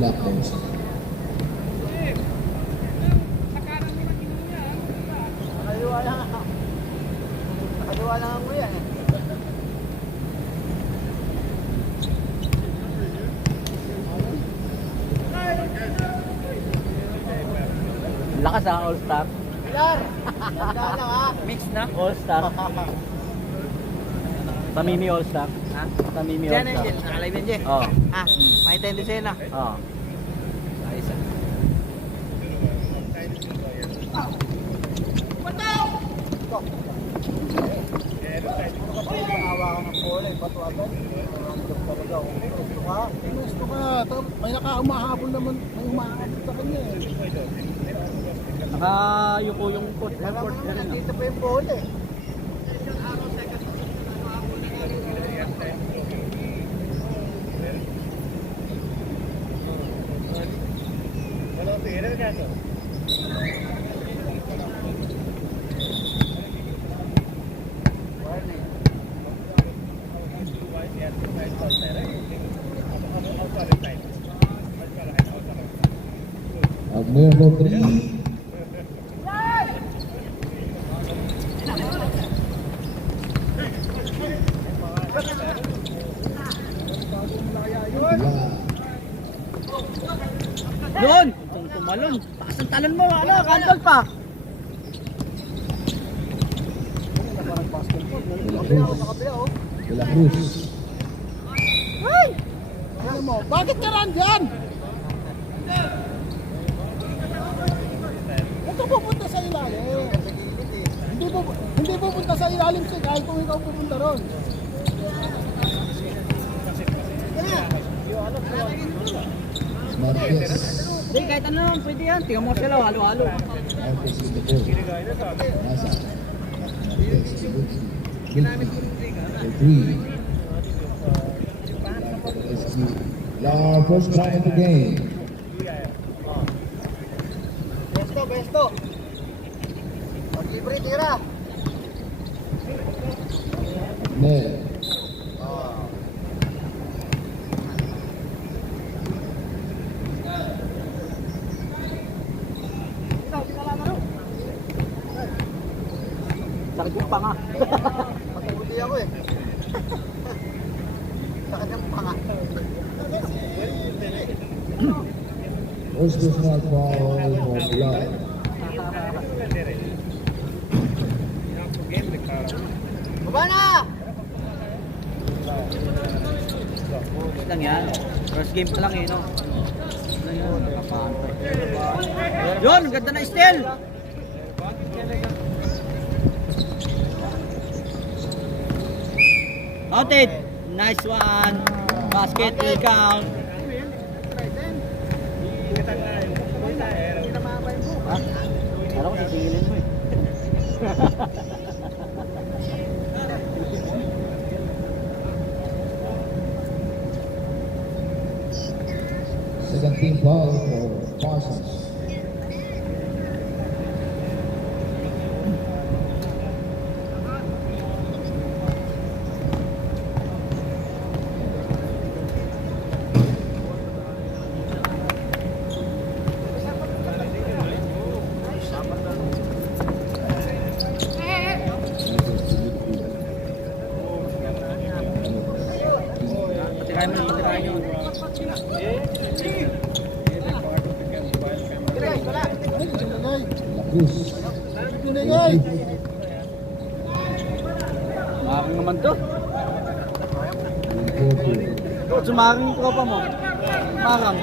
Lacos. Nakaliwa lang ako yan eh. Lakas ha, all-star. Pilar! Ganda lang ha. Mix na? All-star. Tamimi all-star. Ha? Tamimi Diyan na all-star. yun, nakalive yan dyan. Oo. Ah, may tendency na. Oo. Ayos ah. Hawakan ng bola eh, bato agad. Talaga, gusto ka. Gusto ka. May nakaumahabol naman. May umahabol sa kanya eh. Nakayuko yung court. Alam mo na, nandito pa yung bola eh. Number 3. Yun! Itong tumalon. Takas ang talon mo. Ano? Kandol pa. De La Cruz. Ano mo? Bakit ka nandyan? Ito pupunta sa ilalim. Hindi pupunta sa ilalim siya kahit kung ikaw pupunta ron. Marquez. Hindi, kahit ano. Pwede yan. Tingnan mo sila. Halo-halo. Marquez is the goal. Nasa. Marquez is the goal. The 3. Our first time in the game. Besto. Pag libre, tira. Nel. Sakit yung panga. Pag-uli ako eh. Sakit yung panga. First personal foul for Blood. Baba na! First lang yan. First game pa lang eh, no? Ano yun? Nakapantay. Yun! Ganda na steal! Outed! Nice one! Basket, count. Ha? Alam ko sisingilin mo eh. 17 foul for Parsons. Patirahin mo na patirahin yun. La Cruz. Pinagay. Making naman to. Sumaking tropa mo. Marang.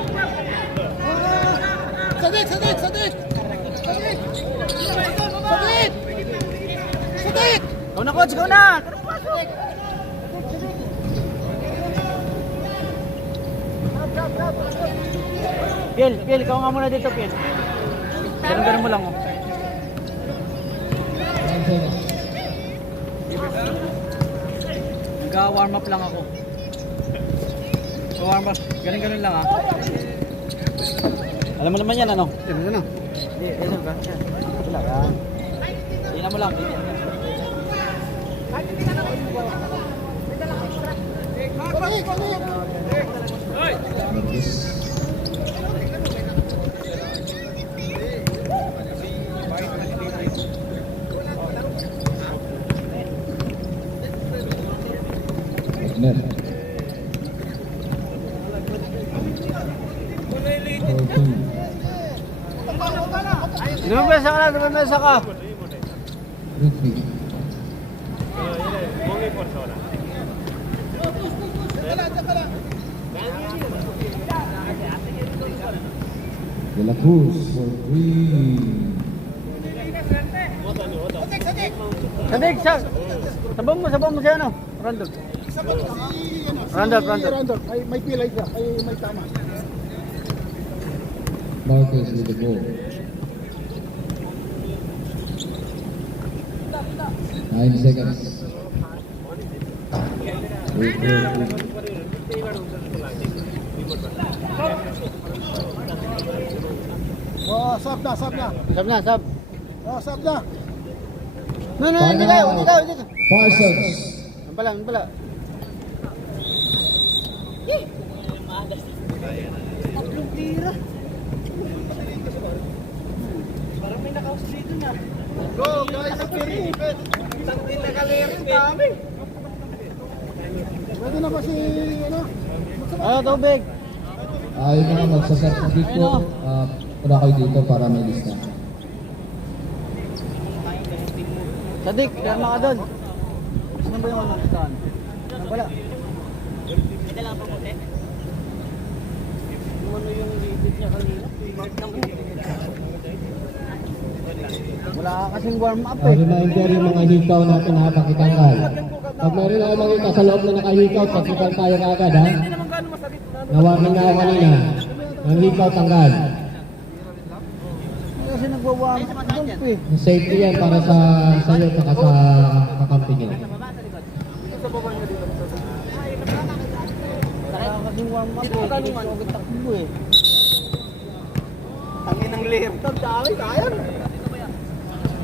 Sadik! Sadik! Sadik! Sadik! Sadik! Sadik! Go na coach, go na! Pil, ikaw nga muna dito, Pil. Ganun mo lang, oh. Nag-warm up lang ako. Warm up, ganun lang, ah. Alam mo naman yan, ano? Ano na? Hindi, ganun ba? Yan. Ito lang, yan. Tingnan mo lang, ganyan. Sadik! Sadik! Lumabasa ka na, lumabasa ka. Ridley. De La Cruz for 3. Sadik, sabang mo siya, ano? Randall. Randall. May pilay ka, may tama. Marquez with the ball. 9 seconds. Oh, sab na. Sab. Oh, sab na. No, hindi tayo. Parsons. Ano pala? Tatlong tira. Parang may nakaus dito na. Go, guys. Isang din nakalirin kami. Pwede na ba si, ano? Tubig. Yung mga magsasertificate ko, wala kayo dito para may lista. Sadik, pirma ka doon. Sino ba yung listahan? Wala. Ito lang po puti. Ano yung libid niya kanina? Wala kasing warm up eh. Reminder yung mga hikaw natin ha, pakitanggal. Pag meron ako makita sa loob na nakahikaw, pakitang tayo agad ha. Nawarning na ako kanina. Ang hikaw tanggal. Kasi nagwa-warm up doon eh. Safety yan para sa sa'yo at sa kakampi niya. Wala kasing warm up eh. Kasi agad takbo eh. Tangin ng layer. Tandali, kaya.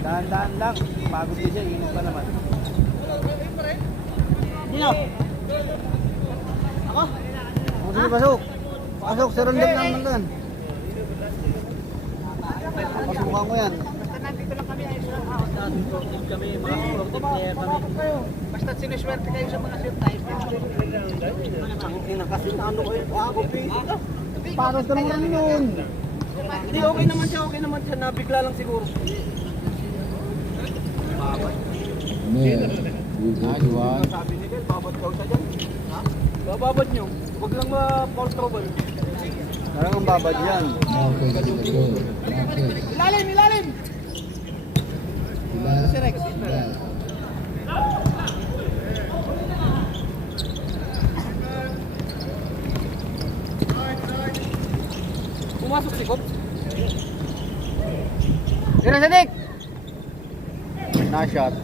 Dahan-dahan lang. Pagod ko siya, init pa naman. Sino? Ako? Sino pasok? Pasok, sa random naman doon. Pasukan ko yan. Nandito lang kami, ayos lang. Kami, mga protect player kami. Basta sinuswerte kayo sa mga shoot type. Ang ina kasi ano ko yun. Ako, pita. Paros ka naman yun. Hindi, okay naman siya. Nabigla lang siguro. Mer, Sabi ni Bel, babad daw siya dyan. Ha? Bababad nyo. Huwag lang ma-fall trouble. Parang ang babad yan. Marquez with the ball. Marquez. Ilalim! Si Rex. Pumasok si Kop. Sino si Nick? Na-shot.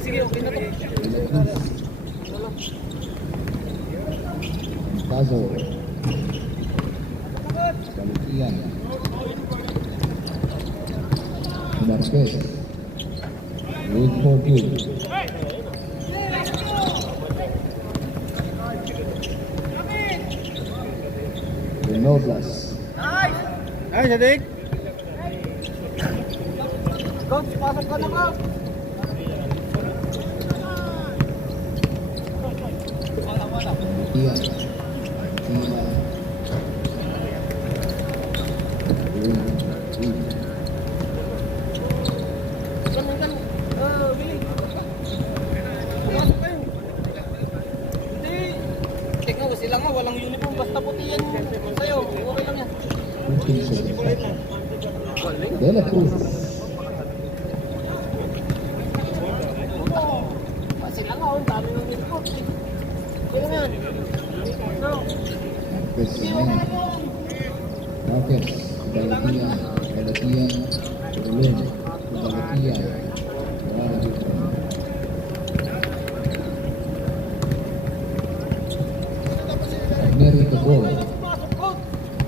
Sige, okay na to. Tazo. Salutian. Marquez. With 4-2. Noblas. Ay, Sadik. Coach, pasok ka na, Coach. Iya. Sila nga, walang uniform, basta puti yan. Sa'yo, okay lang yan. De La Cruz. Sila nga, ang dami ng uniform. Sino yan? Marquez. Galatian. Tulun. Galatian. Mary the ball.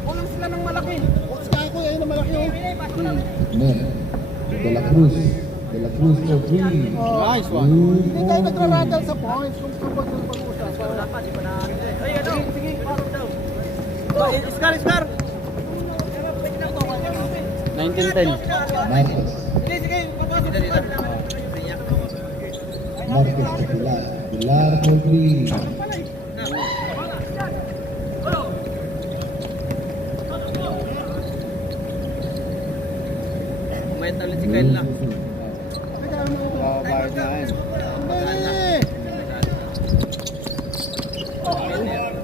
Kulang sila ng malaki. Coach ka ako, ayun na malaki. Mer. De La Cruz for 3. Nice Hindi tayo nagra-rattle sa points kung kapag pag-uusap. Wala pa, di pa nakakita. Ay, ano? Sige, pasok daw. Iskar! 1910. Marquez. Sige, sige, papasok dito. Marquez to Pilar. Pilar for 3. Umayat na ulit si Kyle na. Bayad na yan.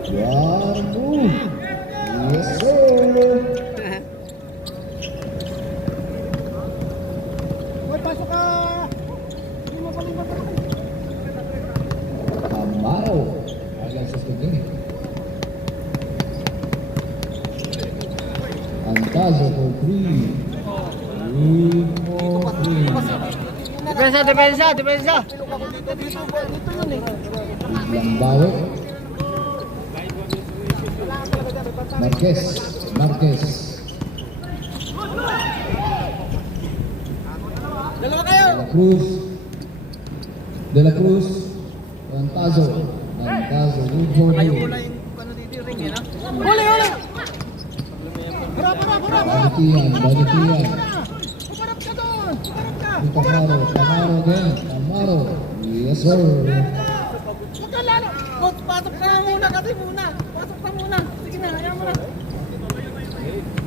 Yarmo. Yes, sir. Uy, pasok ka! Hindi mo palimat ako. Amaro. Agad sa tubig. Antazo for 3. 3 for 3. Depensa, depensa, depensa. Biglang bawat. Marquez. Marquez. Dalawa kayo. De La Cruz. De La Cruz. Antazo. Antazo. Good for Ayaw ko 3. lang yung ano dito yung ring, no? Huli, huli! Balitian. Balitian. Umarap ka doon! Umarap ka! Tamaro. Tamaro again. Tamaro. Yes, sir. Huwag ka lalo! Coach, pasok ka na muna kasi muna. Pasok ka muna. Sige na, ayaw mo na.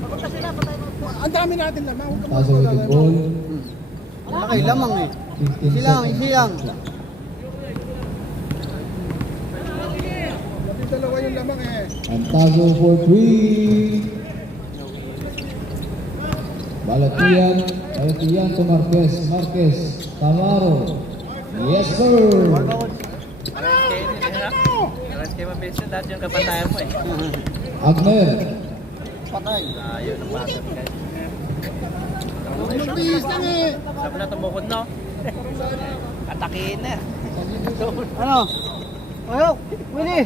Papunta sila, patay mo. Ang dami natin naman. Huwag ka Antazo with the ball. Malaki, lamang eh. 15 Silang, seconds. silang. Yung dalawa yung lamang eh. Antazo for 3. Balatian. Balatian to Marquez. Marquez. Tamaro. Yes, sir. Alas kayo mabilis yun, dati yung kapantayan mo eh. Agner. Patay. Ayaw na pasok ka. Magbihis lang eh. Sabi na tumukod no? Atakihin na. Ano? Ayaw! Willie!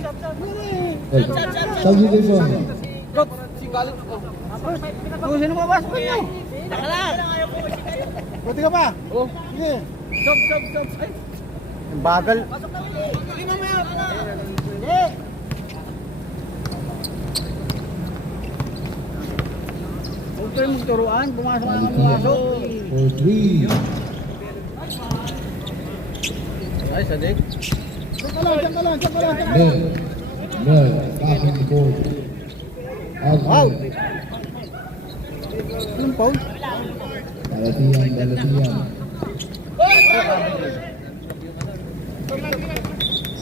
Substitution. Coach, si Galit ko. Kung sino papasok nyo? Taka na! Buti ka pa? Oh. Sige. Stop, stop, stop. Ay! Ang bagal. Hindi mamaya ka na! Huwag kayo magturuan, pumasok na ng pumasok. For 3. Ay, sadik. Diyan ka lang, diyan ka lang, diyan ka lang, diyan ka lang. Agner. Agner. Tapping the ball. Wow! Agner. Anong foul? Balatian. Balatian.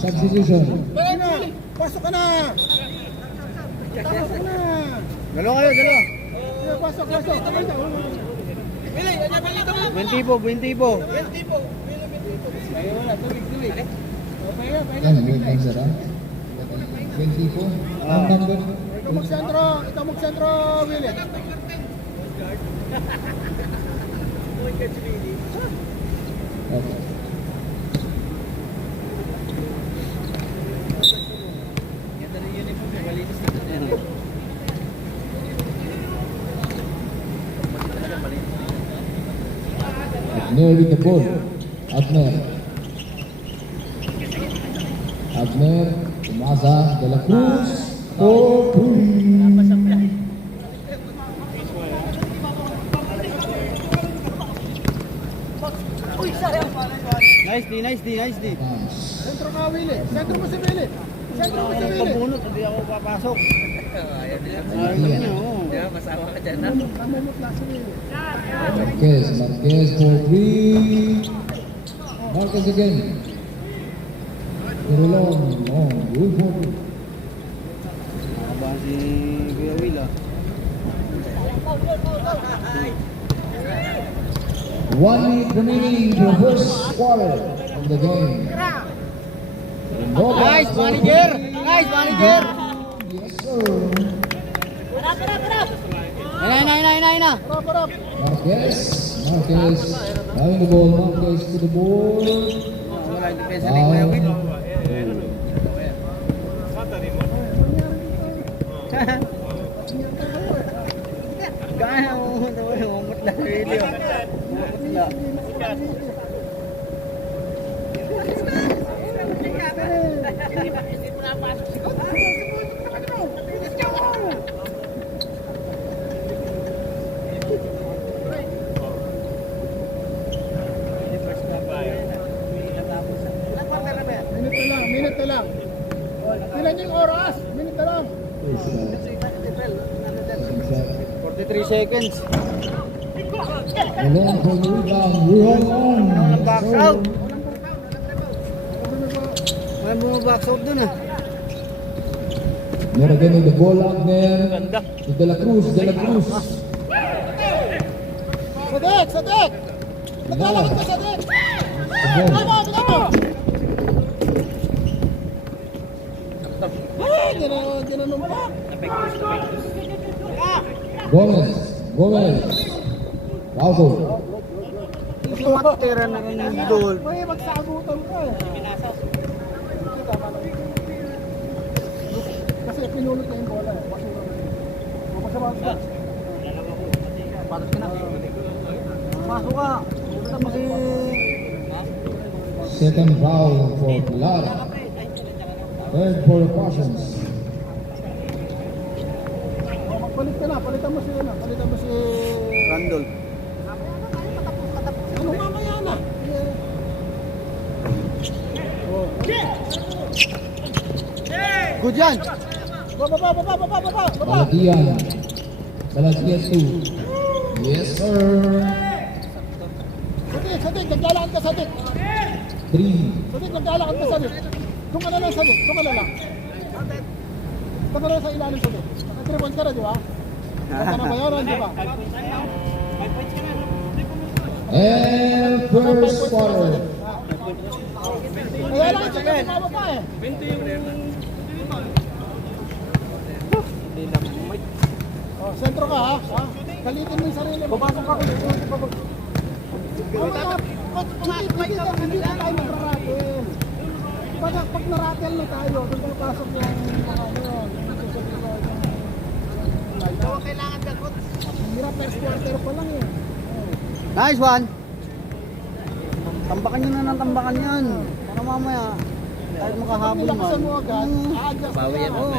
Substitution. Pasok na! Pasok ka na! Pasok ka na! Dalawa kayo, dalawa. Sige, pasok, pasok. Sabay na. Bwentipo, bwentipo. Yan, good answer, ha? 20 po. Ang number. Ikaw magsentro, ikaw magsentro, Willie. Okay. Ganda ng uniform, malinis na ito. Agner with the ball. Agner. Agner. Umasa. De La Cruz. For 3. Nice D, nice D, nice D. Pass. Sentro ka, Willie. Sentro mo si Willie. Sentro mo si Willie. Pabunot, hindi ako papasok. Di ba, masawa ka dyan na. Kamumot na si Willie. Marquez. Marquez for 3. Marquez again. Pero long. Long. Good for 3. Nakabahan si Kuya Will ah. 1 minute remaining in the first quarter of the game. Nice, manager! Nice, manager! Yes, sir. Na. Harap, harap. Marquez. Marquez. Having the ball. Marquez to the ball. Wala yung depensa ni Kuya Will. Gaya mo, umot lang really oh. Umot lang. 3 seconds. Along for the rebound. We hold on. Box So, out. Walang bumabox out dun ah. Meron ganun the ball out there. To De La Cruz. De La Cruz. Sadik! Sadik! Naglalakad ka, Sadik! Tama! Tama! Ay! Ginanumpak! Gomez. Gomez. Pauso. Yung matira na yung goal. May magsagutan ka eh. Kasi pinulot na yung bola eh. Basura na yun. Mapasabas ka. Patas ka na. Pasok ka. Basta mo si... Second foul for Pilar. Third for Parsons. Magpalit ka na. Palitan mo si... Palitan mo si... Randall. Ano mamaya na? Oh. Good yan. Baba! Balatian. Balatian 2. Yes, sir. Sadik! Naglalakad ka, Sadik! 3. Sadik, naglalakad ka, Sadik! Doon ka na lang, Sadik! Doon ka na lang! Doon ka na lang sa ilalim, Sadik! Nakatribon ka na, di ba? Baka na bayaran, di ba? And first quarter. Kaya lang, Sadik, tumama pa eh! Oh, sentro ka ha? Kalitin mo yung sarili mo. Papasok ka kung hindi na tayo magrarattle. Pag narattle na tayo, doon papasok yung mga ano yun. Ito ang kailangan dagot. Hirap first quarter pa lang eh. Nice one. Tambakan nyo na ng tambakan yan. Para mamaya, kahit makahabol man. Nilakasan mo agad, a-adjust ka yan. O,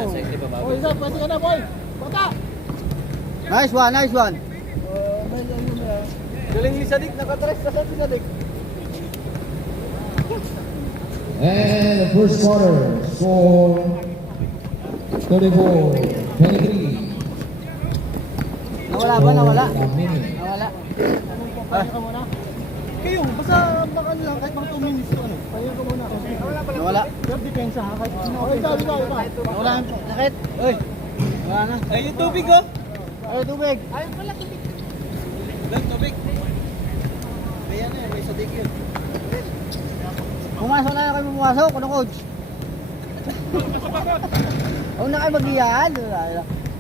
isa, pwede ka na boy. Bata! Nice one, nice one. Galing ni Sadik, nakatress na si Sadik. And the first quarter. Score 34-23. Nawala ba? Nawala? A minute. Nawala. Pahinga ka muna. Kayo, basta baka lang, kahit mga 2 minutes ano. Pahinga ka muna. Nawala. Pero depensa ha, kahit ano. Ikaw. Nawala. Sakit. Uy. Wala na. Ay, yung tubig oh. Ay, tubig. Ay, pala tubig. Lang tubig. Ayan eh, may Sadik yun. Pumasok na kayo pumasok. Ano, coach? Huwag na kayo mag-iyan.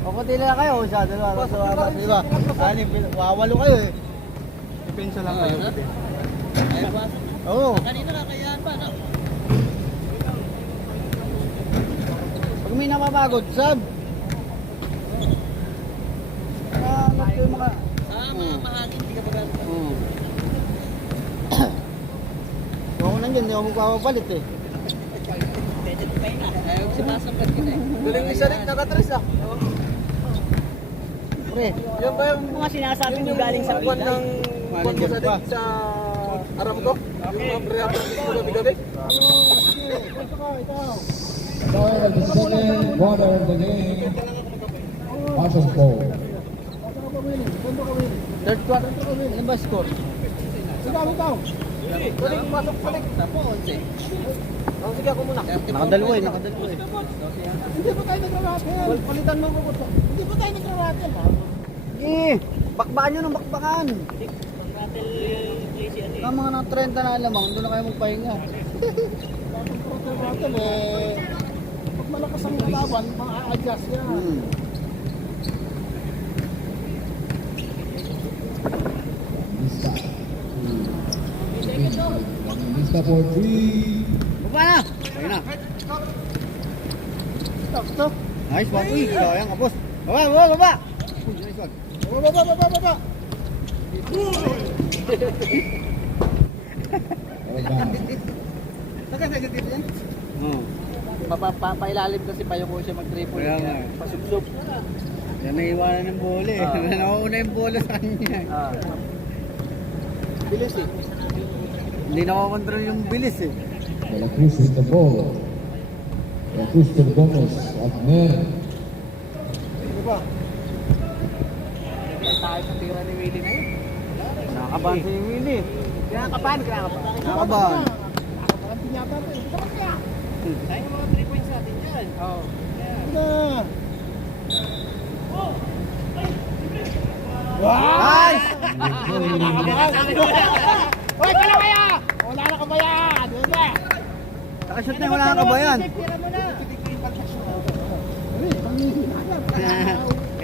O, kunti na kayo. Isa, dalawa, dalawa. Diba? Wawalo kayo eh. Depensa lang kayo. Oo. Kanina na kaya pa, no? Pag may napapagod, sab. Salamat kayo maka... Mahangin, hindi ka ba gano'n? Oo. Ako nandiyan, hindi ako magpapapalit eh. Ayaw sumasampat ka na eh. Galing ni Sadik, nakatress ah. Pre, Yan ba yung mga sinasabi nyo galing sa kwan ng kwan mo Sadik sa Aramco? Yung mga pre-apple mo gabi-gabi? Start of the second quarter of the game. Parsons ball. third quarter, ano ba score? Ikaw. Galing, pasok balik. Sige ako muna. Nakadalawa eh. Hindi pa tayo nagrarattle. Palitan mo ko ito. Hindi pa tayo nagrarattle ha. Eh, bakbakan nyo ng bakbakan. Ang mga ng 30 na alamang, doon na kayo magpahinga. Rattle eh. Pag malakas ang laban, ma-adjust yan. Lista. Lista for 3. Baba na! Ayun na. Stop. Nice one. Uy, sayang kapos. Baba! Uy, nice one. Baba. Nakasensitive yan? Papailalim kasi pa yung siya mag-triple. Kaya nga. Pasubsob. Yan naiwanan ng bola eh. Nakuuna yung bola sa kanya. Bilis eh. Hindi nakakontrol yung bilis eh. De La Cruz with the ball. De La Cruz to Gomez. Wagner. Diba? tayo sa tira ni Willie na yun. Nakakabahan si Willie. Kinakabahan. Kinakabahan. Kinakabahan pinyata to eh. Dapat kaya. Sayang mga 3 points natin yan. Oo. Na. Nice! Hoy, kala kaya! Wala na kabayan! Diba? Nakashoot na wala ka ba yan?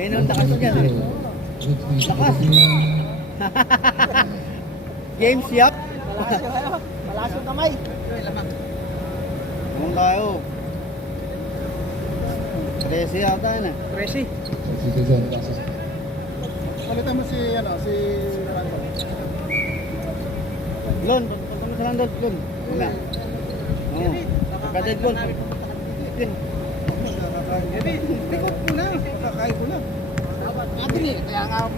Eh, nung nakashoot yan eh. Lakas. Games yap. Malas yung kamay. Nung tayo. 13 yata yun eh. 13? Citizen versus Palitan mo si Rando. Lon, punta sa Landon. Lon. Wala. Oo. Kadad Lon. Yun. Likot ko na. Kakain ko na. Natin eh. Kaya nga.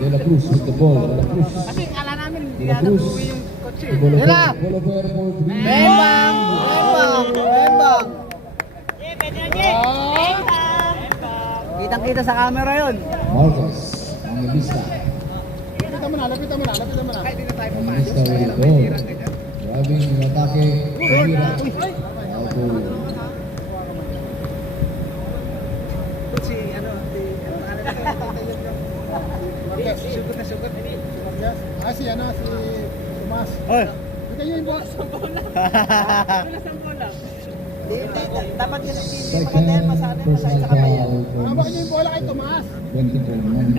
De La Cruz with the ball. De La Cruz. Kasi kala namin De hindi La yata Cruz. buwi yung kotse. Ball over. Nila! Ball over for green. Bembang! Bembang! Kitang-kita sa camera yun. Marcos. Angelista. Lapitan mo na. Hindi na tayo Angelista with the ball. Driving yung atake. Camira. Auto. Si ano, sugot na sugot. Si Tomas. Oy! Bigay niyo yung boss. Dapat yun Second personal foul Hawak for niyo yung bola kay Tomas. 24 man.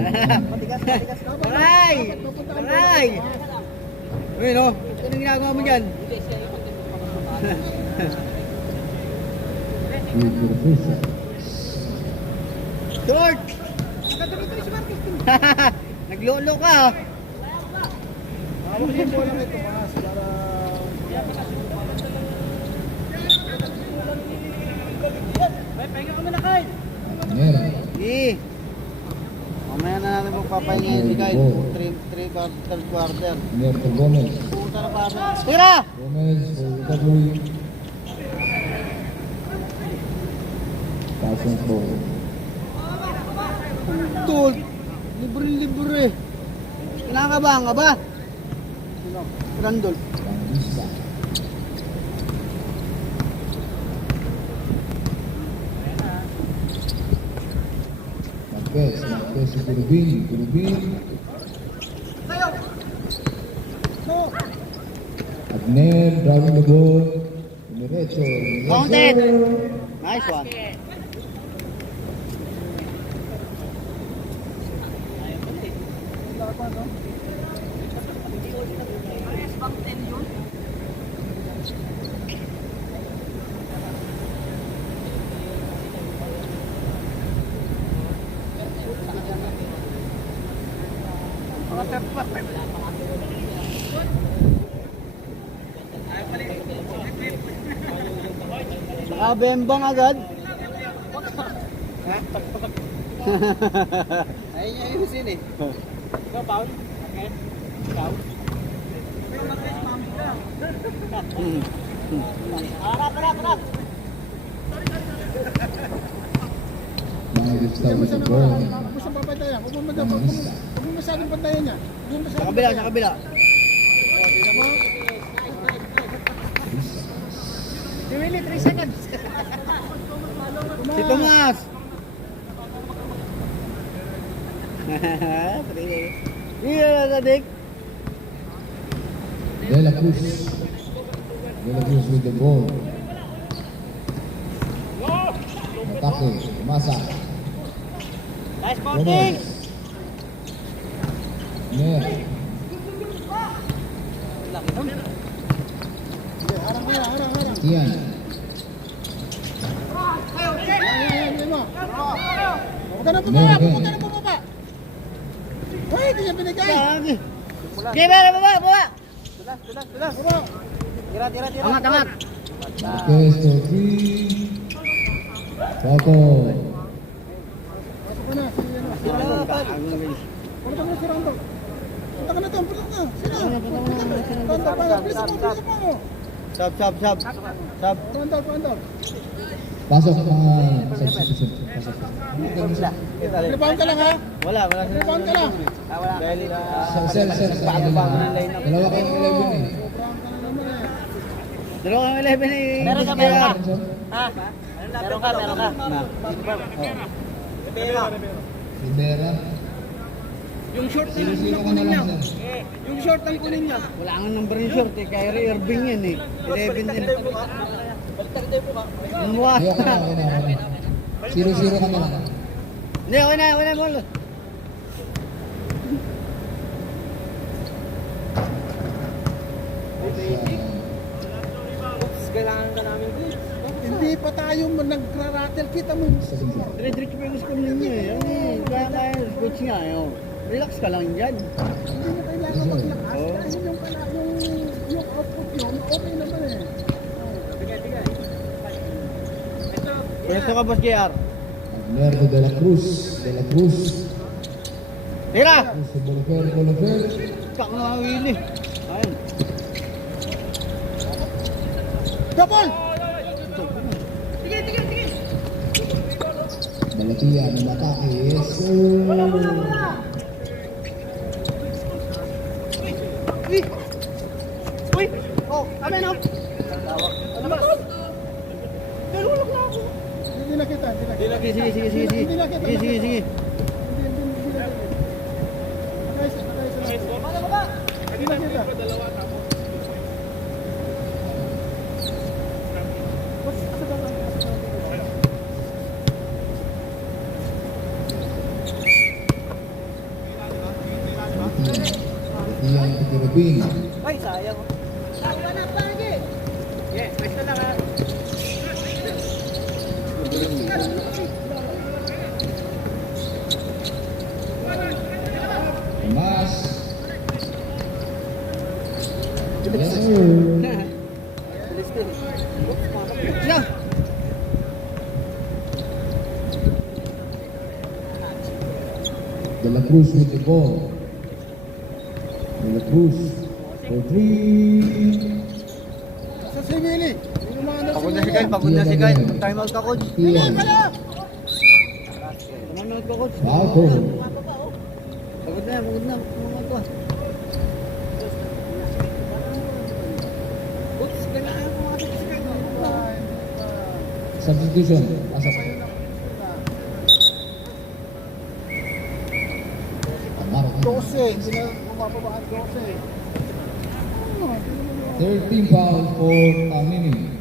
Aray! Aray! Uy, no? Anong ginagawa mo dyan? With the first shot. George! Naglolo ka! Hawak niyo yung bola kay Tomas para... Camira. Eh! Mamaya na natin magpapahinga si Kyle. 3 quarter. Humberto Gomez. Punta na para. Tira! Gomez for recovery. Pass and throw. Tol! Libre-libre. Kinakabahan ka ba? Randol. Angelista. Marquez to Curubin. Agner driving the ball. Diretso. Counted! Nice one. Bembang agad. Ayun yung ayusin eh. Ikaw, Paul? Okay. Ikaw? Harap. Angelista with the ball. Huwag mo siyang papantayan. Huwag mo masyadong pantayan niya. Sa kabila. Si Willie, 3 seconds. Si Tomas! Iya, Sadik. De La Cruz. De La Cruz with the ball. Atake. Masa. Nice Gomez. Ner. Harang. Tian. Ayan mo. Huwag ka na bumaba. Hoy, hindi niya binigay. Okay, baba. Baba. Angat. Marquez to 3. Soto. Pasok ko na. Si Rando. Punta mo si Rando. Punta ka na doon. Punta na. Sino? Rando, bilisan mo. Sab. Rando. Pasok mga substitution. Pasok. Rebound ka lang ha. Wala. Rebound ka lang. Wala. Dahil, Sir, bago pa ako ng line up. Dalawa kayong 11 eh. Dalawa kang 11 eh. Meron ka. Ha? Meron ka. Rivera. Yung short na Sino ka na lang, sir? Yung short ang kunin niya. Wala nga number yung short eh. Kyrie Irving yan eh. 11 din. Muwat. Ayoko na, okay na. 0-0 kami lang. Hindi, okay na, Molo. Kailangan ka namin din. Hindi pa tayo nagra-rattle. Kita mo. Dire-diretso pa yung score ninyo eh. Ano eh, kaya coach nga eh. Oh. Relax ka lang dyan. Hindi mo kailangan maglakas. Dahil yung output nyo, okay naman eh. Pwesto ka, Boss JR. Lerdo de la Cruz. Tira! Boliver. Pak na Willie. Ayun. Double! Balatia ng atake. Yes, sir. Uy! Oh, amen oh! Ano ba? Nalulog na ako. Hindi na kita. Sige. Hindi na kita. Sige. Paano ba? Hindi na kita. Balatia ng Tigirubin. Ay, sayang. Wala na, pagi! Yeah, basta lang ha. Mas. Yes, sir. Siya! De la Cruz with the ball. De la Cruz for 3. Sa si Willie. Pagod na si Kyle. Time out ka, coach. Ian. Tumanood ka, coach. Foul ball. Pagod na. Tumanood ka. Coach, kailangan ko mga Substitution. Pasok. Amaro. 12. Hindi na bumababa ang 12. 13 foul for Tamini.